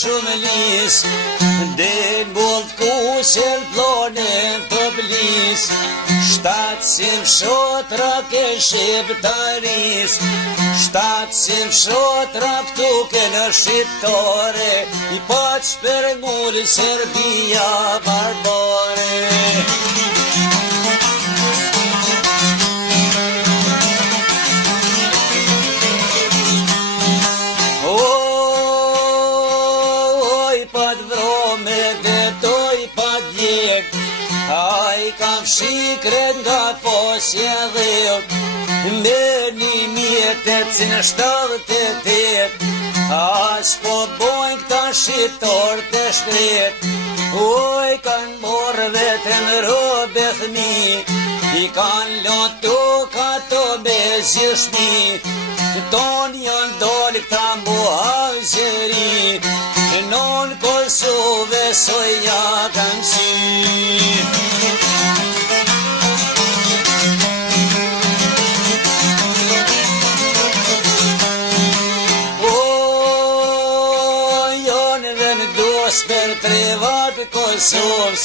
shumë lis, del bolt kuqen plonin të blis, 700 shotra ke shqiptaris, 700 shotra këtu ke në shqiptare, I paq për mullë Serbia barbare. Kam shikret nga posje dhët, me 1878, as po bojnë këta shqiptor të shtret, oj kanë morë vetën robe thmi, I kanë lotu ka të bezjeshmi, ton janë doli këta muhajgjeri, non Kosove soja kanë si. Për trevat Kosovës,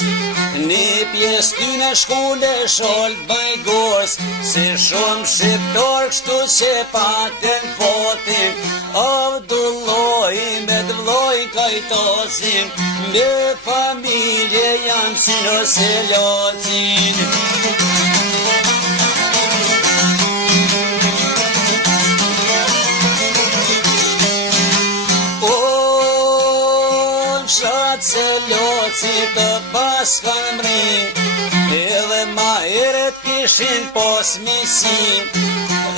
një pjesë ty në shkulle sholët bajgos, se shumë shqiptor kështu që paten fotin, Avdulloj me dvloj kajtosin, me familje janë si nëse locin. Se loci të paskan mri, edhe ma eret kishin pos misi,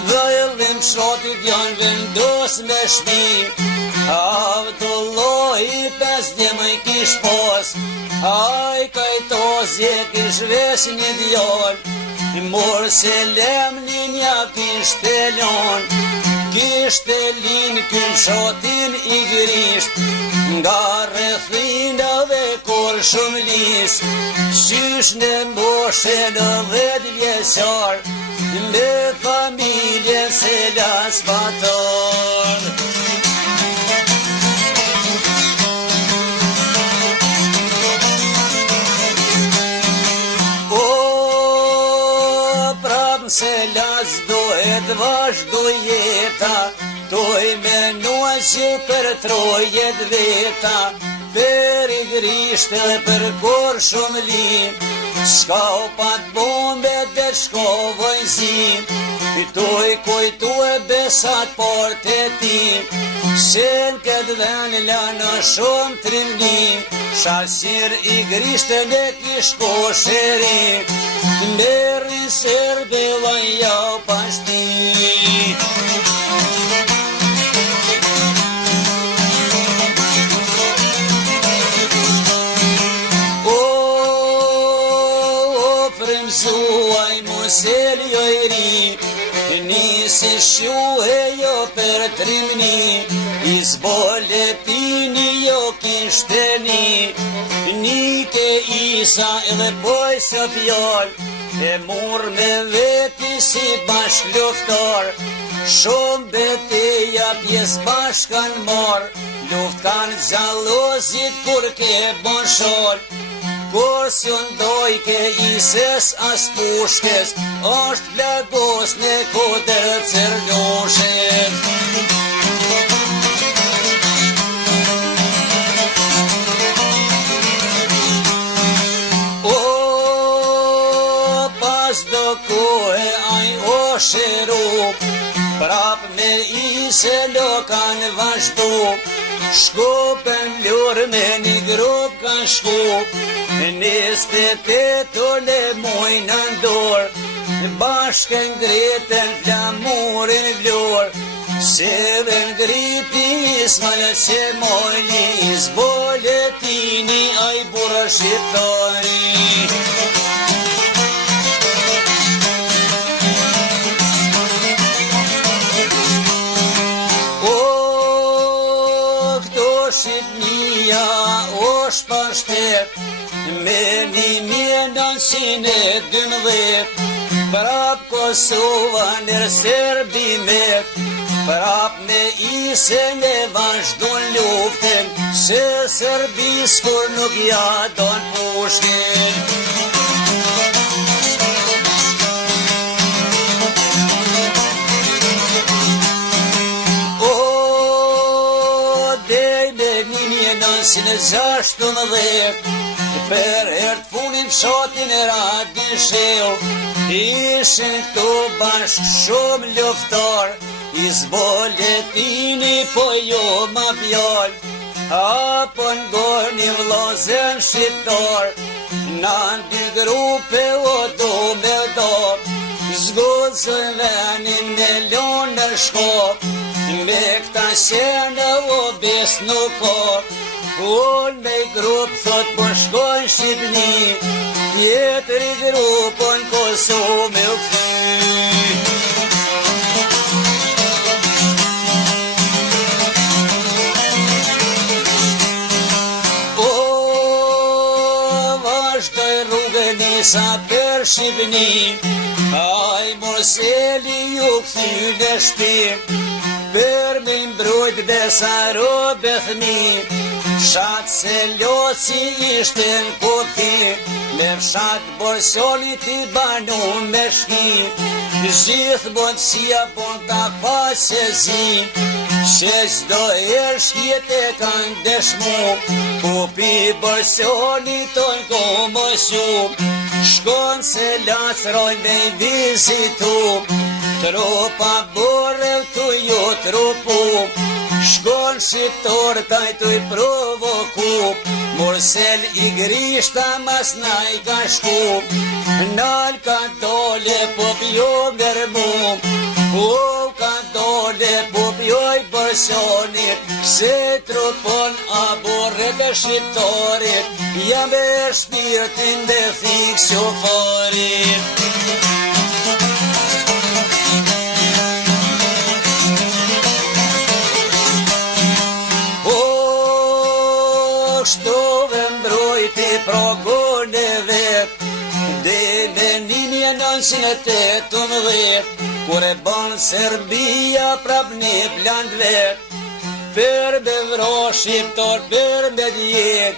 dhe edhim shotit janë vendos me shpi, Avdulloj 5 djemëj kish pos, aj kajtozje kish ves një djall, Mor se lemnin ja kish telon, kish telin kym shotin I grisht, nga rëthina dhe kur shumë lis, qysh në moshe në 10 vjeqar, me familje se las paton. Se las dohet vazhdo jeta, toj menua që për trojet veta, për I grishte për kur shumë li, s'ka u pat bombe dhe shko vojzim, toj kujtu e besat port e ti, se në këtë ven la në shumë trimni, shasir I grishte në kishko sheri, Meri serbe vajau pashti. O fremzuaj musel jo I ri, nisi shuhe jo per trimni, izboletini jo kishteni, Nike Isa edhe boj së fjall, e mur me veti si bashk luftar, shumë beteja pjes bashk kanë mar, luft kanë gjallozit kur ke bon shol, kur s'jon doj ke Ises as pushkes, është plagos në kodër cërloshet. Do kohe aj o sherup, prap me Ise lokan vazhdu, shkupen lur me një grup kan shkup, 28 le moj në ndor, bashkën greten flamurin vlor, se dhe ngriti Ismail se mojni, zboletini aj burë shqiptari. Shqipnia është pa shtet, me 1912, prap Kosova nër Serbi met, Prap me ise me vazhdu luftin, se Serbis kur nuk ja don pushtin. Si në 16, për herë të funin fshatin e radin sheu, ishin këtu bashk shumë luftar, i zboletini po jo ma fjall, apo ngoni vllazën shqiptar, na dy grupe o do me do, zgozën venin me lonë në shkop, me këta qenë o bes nuk ka. Unë me i grupë thot po shkojnë Shqipni, tjetëri grupën Kosovë me u kthy. O, vazhdoj rrugën isa për Shqipni, aj moseli ju kthy në shtëpi, për me mbrojt Besarobe fëmi. Fshat se loci ishten kufi, me fshat Borsoni ti banu me shki, gjithë bondësia bon ta pasezi, që çdo herë shkjet e kanë dëshmu, kupi Borsoni ton komosu, shkon se lasrojnë me i vizitu, tropa borrev tu ju trupu, shkon shqiptor taj tu i provoku, morsel i grishta mas na i ka shku, nal ka dole po pjo gërmu, o ka dole po pjoj Borsonit, se trupon a borreve shqiptarit, jam e shpirtin dhe fik qofarit. Shtove mbrojti progon e vet, dhe me 1918, kur e ban Serbia prap një bland vet, për me vro shqiptar, për me djet,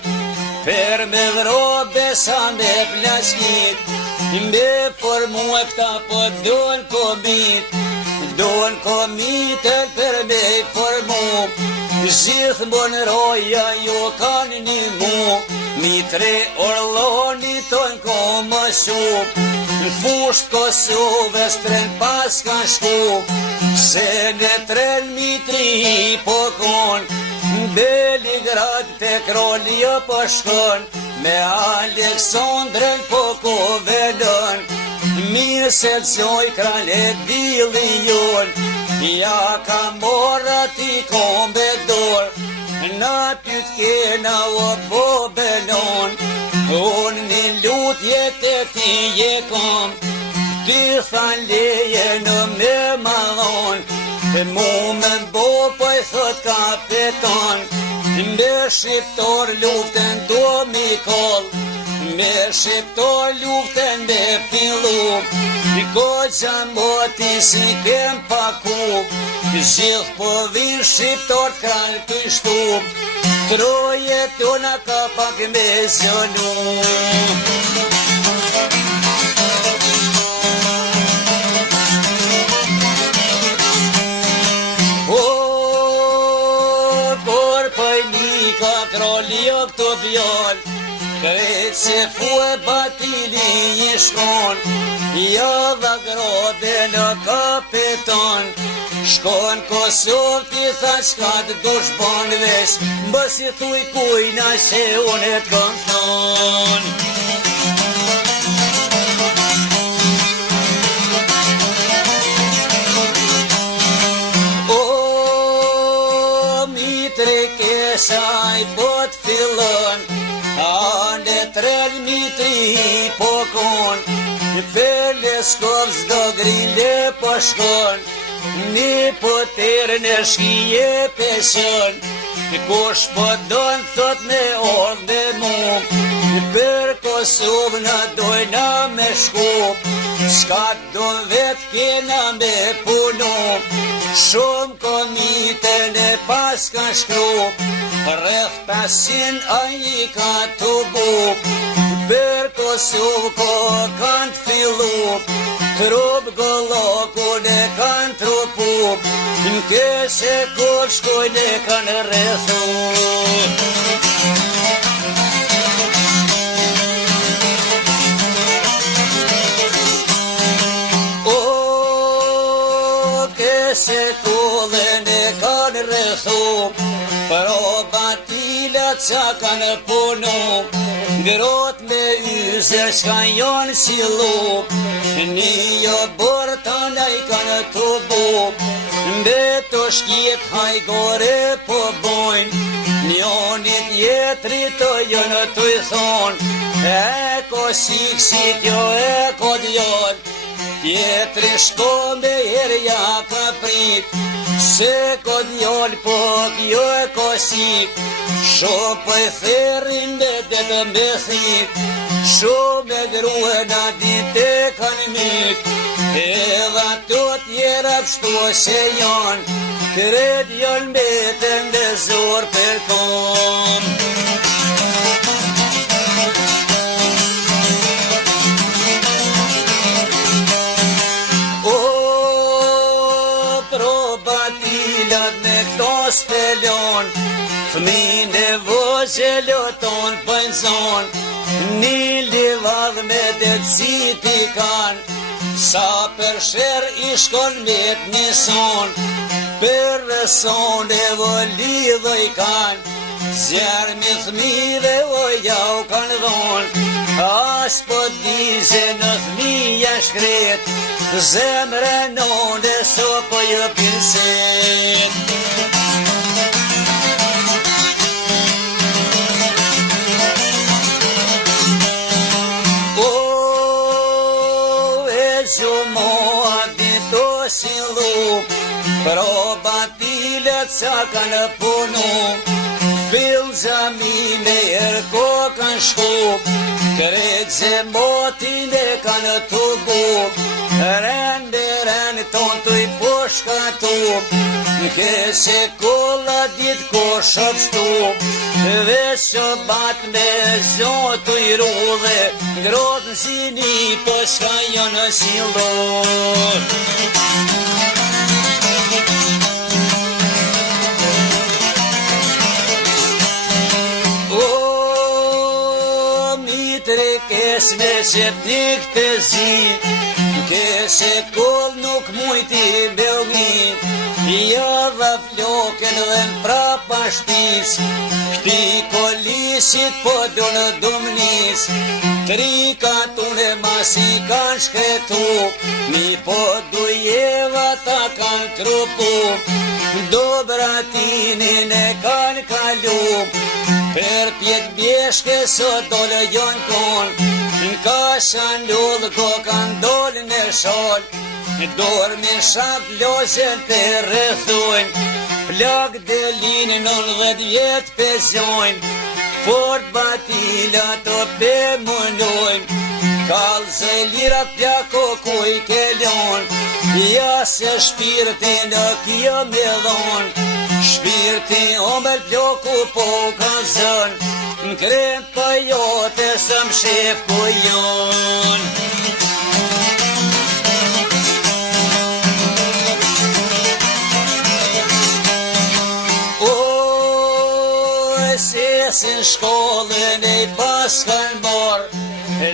për me vro besa me plaskit, me formu e këta po don komit, don komitën për me formu, gjithë bon roja jo kanë një mu, mitre orloni ton komosu, në fusht Kosovës tren pas kan shku, se në tren mitri i pokon, Beligrad Pekrolja po shkon, me Aleksandrën poko velon, mirë se qoj krale dili jon, ja ka mora ti kombe dor, na pyt kena o bobelon, unë një lutje të ti je kom, ti than leje në me malon, mu me bo po i thot kapeton, me shqiptor luften do mi kol, me shqiptor luften me fillu, Goxha moti si kem paku, gjithë po vin shqiptar t'kan të shtup, troje tona ka pak me zonu. O, por pëjni ka krolio këto vjall, kretë se fu e batili një shkon, ja dha grode në kapiton, shkon Kosovë ti tha qka të dush bon vesh, mbës i thuj kujna se unë e t'kom thon. O, mitre kesaj bot fillon, ane tren mitri i pokon, për Leskov zdo grille po shkon, një poter në shkije pesion, kush po don thot me orë dhe mu, për për Kosovë në dojna me shku, s'ka do vetë kena me punu, shumë komite në pas ka shkru, rreth 500 a I ka të bu, për Kosovë ko kanë të fillu, trup gëlloku ne kanë trupu, në kese kur shkoj ne kanë rrethu. Se kullën e kanë rrethu, pro batilat qa kanë punu, ngrot me yze shka jonë silu, një jo bërtana I kanë të bu, mbe të shkjet hajgore po bojnë, njonit jetri të jënë të I thonë, e ko sik jo e ko djon, tjetri shko me herja ka prit, se ko djol po kjo e ko sik, sho për ferrin me detë me thik, sho me gruën a dite kanë mik, edhe ato tjera pështu se janë, kret janë betën dhe zor për kom. Spelon, fëmin e vozheloton pënë zonë, një livadh me detësi t'i kanë, sa për sher I shkon met një sonë, për rëson e vëllidhë I kanë, zjarmi thmive o jau kanë dhonë, as po dize në thmija shkret, zemre nonde so po jë pinset. Pro batilet sa kanë punu, fill gjami me erko kanë shku, kret zemotin e kanë të bu, ren ton të I poshkatu, nke se kolla dit ko shopstu, veç që bat me zonë të I rudhe, grot në zini poshka janë silo. Kesme që t'nik të zi, kese kull nuk mujti belgi, jadha floken dhe në prapa shtis, këti polisit po do në dumnis, tri katune masi kanë shkretu, mi po dujeva ta kanë trupu, do bratinin e kanë kalu, per pjet bjeshke sot dole jon kon, ka shandull ko kanë dole në shol, dormi shak lozen të rrethojnë, plak delin 90 vjet pezojnë, fort batila të pe mënojnë, kalze lira plako kuj kelon, ja se shpirti në kjo me dhon, shpirti omel ploku po ka zën, n'krem pa jote së mshef ku jon. Sin shkollën e pas kanë marë,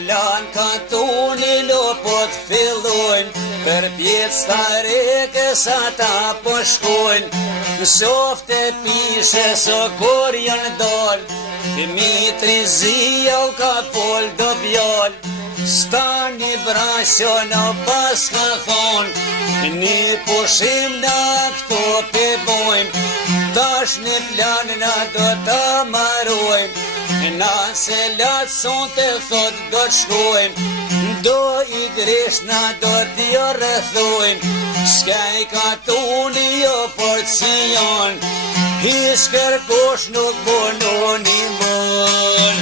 lanë kantoni lopot fillojnë, për pjetë stareke sa ta po shkojnë, në softe pishe së kur janë dollë, Mitri zia u ka pol do bjallë, stani brasjo në pas ka thonë, një pushim në këto pe bojmë, tash në plan në do të marojmë, na se latë son të thot do të shkojmë, do I gresh na do t'jo rëthojmë, s'kaj ka tuni jo porcion, hish kërkosh nuk bono një mën.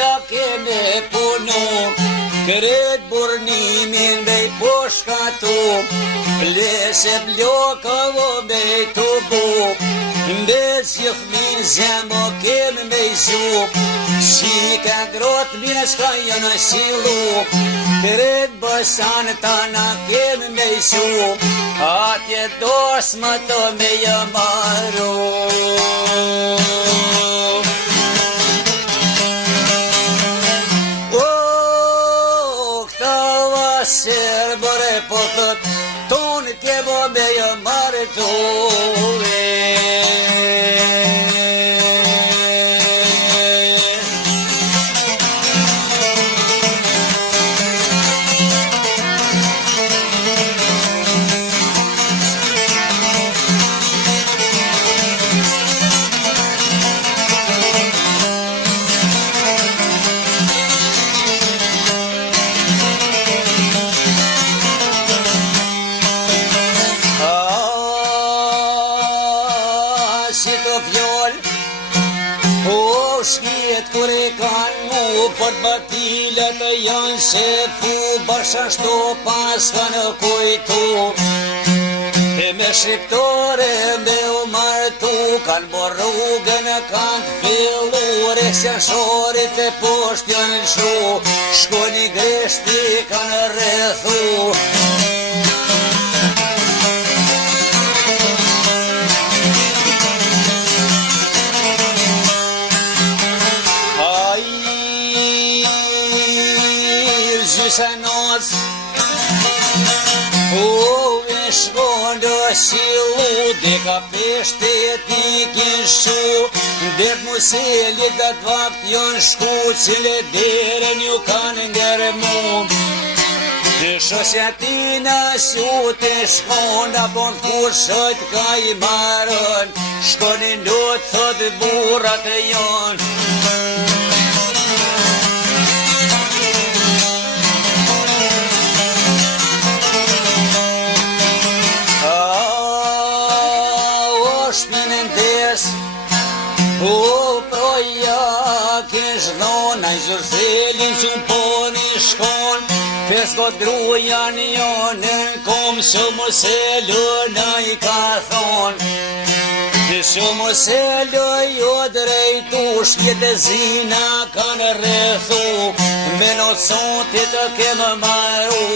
na kene punu, kret burnimin bej po shkatu, plese bloka vo bej të bu, mbet si fmin zembo kem me zup, si ka grot mine s'ka janë silu, kret bësan ta na kem me zup, atje dos më të me jamaru. Ser bore potot ton ke bo me jamare tove. Kur e kanë mu, pot batilet janë se fu, bashashto pas kanë kujtu. E me shqiptore me u martu, kanë bor rrugën kanë fillu, resja shorit e posht janë shu, shkoni greshti kanë rrethu. Se noc u shkondë silu, dhe ka peshtet i kishu, dhe muselit dhe dvapt janë shku, cile dere një kanë ngërmu. Shosjatina su të shkonda, bon kushët ka i marën, shkoni ndot thot burat e janë. O proja kesh dhona, i zërthelin që më poni shkon, pes got gruja një janën kom, që më se lëna i ka thon. Që më se lë jo drejtu, shkjet e zina kanë rrethu, me në sontit të kemë maru.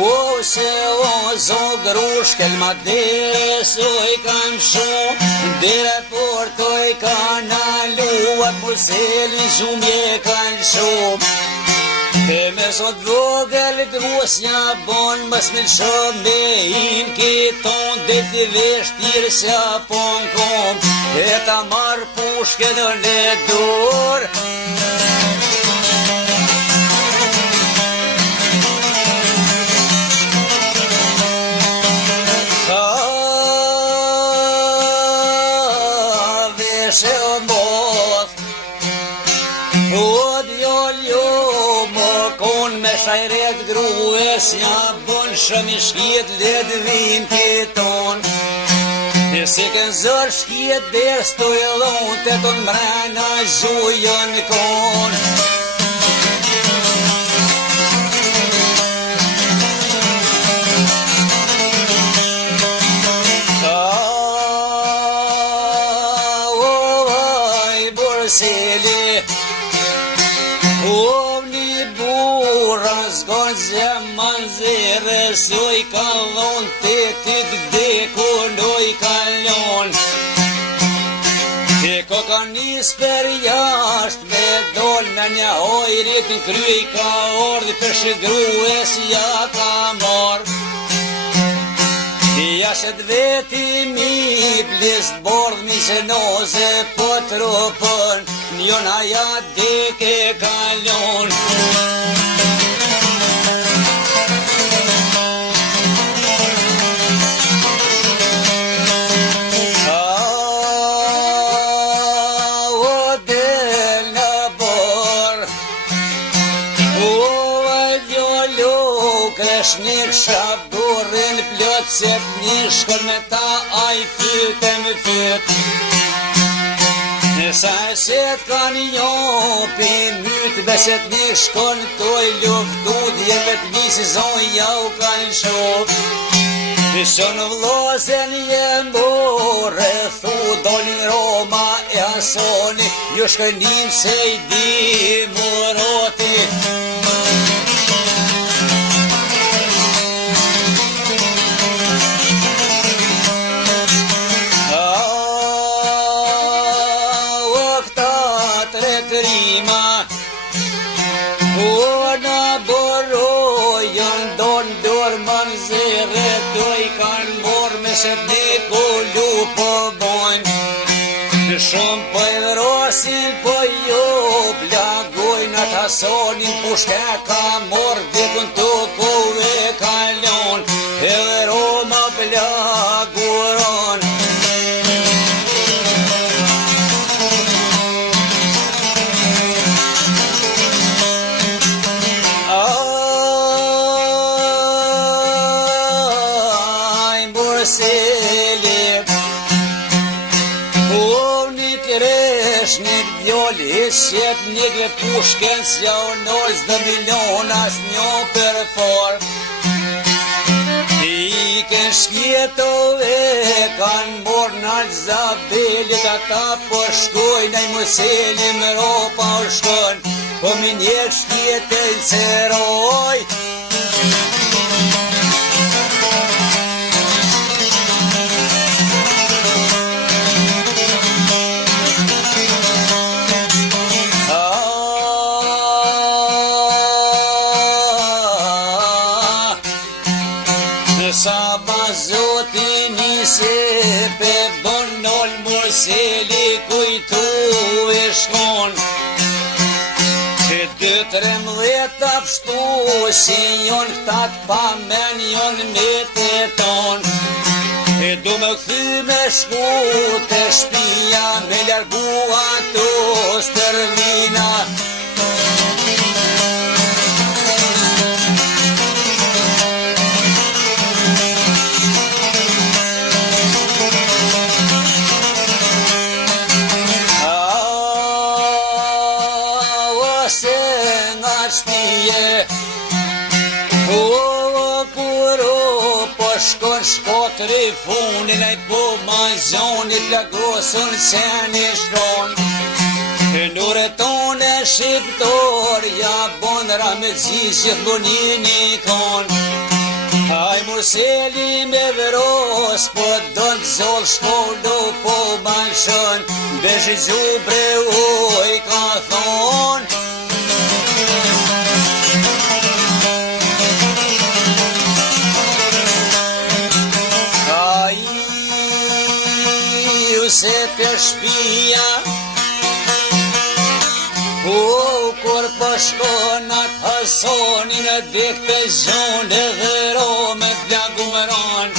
O se o zogrush kel ma dere so i kam shu, dere porto i kan alu, at muselin shumje kan shu. E me sot vogel drusja bon, mës me lëshëm me im kiton, dhe t'i veshtir se apon kom, e ta marr pushke në le dur. Se o moth, o djoljo më kon me shajret grues, ja bon shëmi shkjet led vin kiton. E se kën zër shkjet der sto e dhon, të ton mrena zhujën kon. Ovni burra zgon zeman zere, so i kalon të tit deku no i kalon. E ko ka nis për jasht me dol në një hojrit në kry ka ordë, për shëgrues ja ka mor. Jashet veti mi blist bordh mi zenoze po tropën, njon aja deke kalon. O del në bor, o kreshnik shabdurin plot se një shkon me ta aj fyte me fyt. Nësa shet ka një njopi myt beset një shkon toj luftu djeve t'visi zonja u ka në shok. Shon vlozen jembore thu dolin Roma e asoni ju shkënim se i di moroti. Se t'niku lupo bojnë shumë po e vrosin po ju blagojnë ata sonin pushte ka morë dikun të kove kalon edhe Roma blaguron. Shet një pushken s'ja unoj s'dë milionas një për for. I ken shkjetove kan mor nalt zabelit ata po shkojnë aj mëseli më ropa u shkon po minjet shkjetel ceroj. Sa bazotin i se pe bonol mëseli kujtu e shkon që 2-13 apshtu si jon këtat pa men jon me të ton e du me këthy me shku të shpia me largu ato stërvina. Shkon shkotri funin e po mazonit lagosën se një shron. Nure ton e shqiptor ja bonra me zishit bunini kon. Aj mëseli me veros po don t'zoll shkollu po banshën beshi gjubre uj ka thon. Se të shpia kur po shkonat hasonin e dik të zhone dhe rome t'lagumëron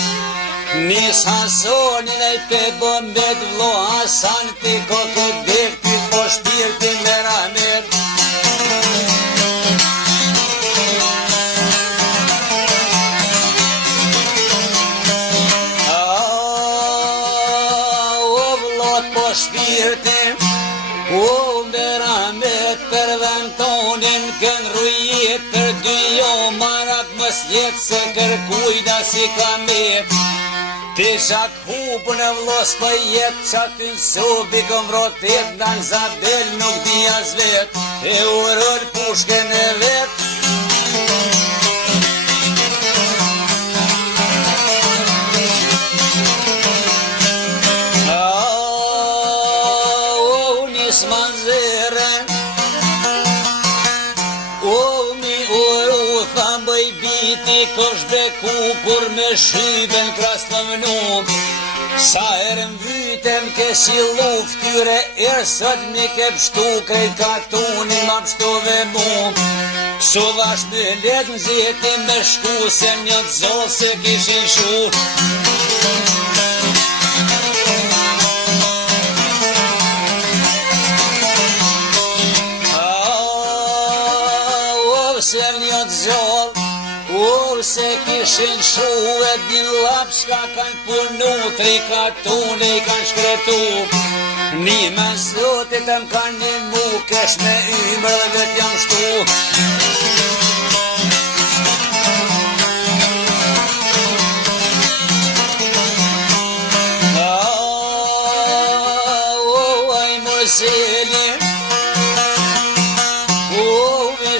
nis hasonin e të bombet vlo hasan t'i koke dik t'i po shpirti me ramet. Shpirtin u meramet për ventonin kën rujet për dy jo marat mës jet se kërkujda si kamet. Ti shak hupën e vlos për jet qatin sobi këm vrotet dan zabel nuk dias vet e urër pushken e vet. Kosh beku kur me shiben kras të mënu sa erën vytem ke si luft tyre ersët mi ke pështu krejt katunin ma pështove mu su vash me let në zeti me shku se një të zoll se kishin shu. Se një të zoll se kishin shuve din lapshka kanë punu, trikatune I kanë shkretu. Një me zotit e m'kanë një mu, kesh me ymër dhe vet jam shtu.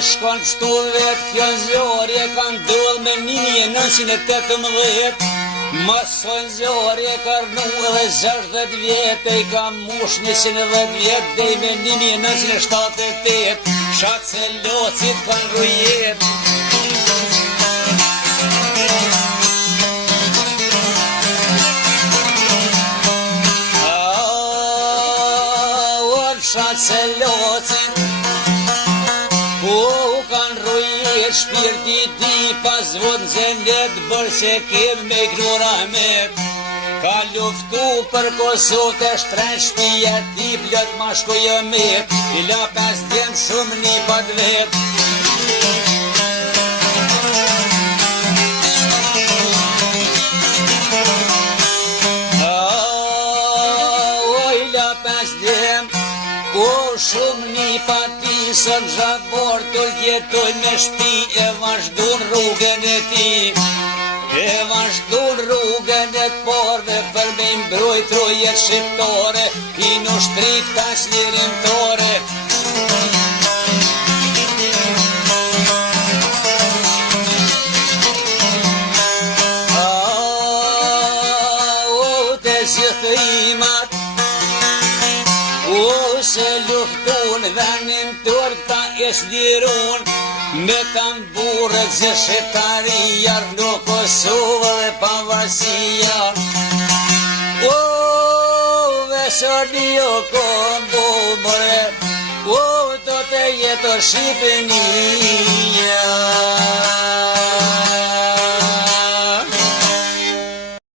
Shkon pështu vet kjo zjarje kanë dëll me 1918. Mason zjarje ka rnu edhe 60 vjet, I ka mush 110 vjet dej me 1978. Fshat se locit kanë rujet. Fshat se locit kanë rujet, shpirti di pas vot zëndet bërë se kem me kru rahmet. Ka luftu për Kosovë të shtren shpija ti plot ma shkojë met. I la 5 djem shumë një pat vet. I la 5 djem shumë një pati sën zhabor të jetoj me shpi e vazhdun rrugën e ti. E vazhdun rrugën e t'porve për me mbrojt rojet shqiptore I në shtrik tas lirimtore. Të zithrimat se luftun venin turta e s'lirun me tamburët zeshetaria në Kosovë dhe pavarësia. Vesërdi o kombo mëre, do të jetë Shqipënia.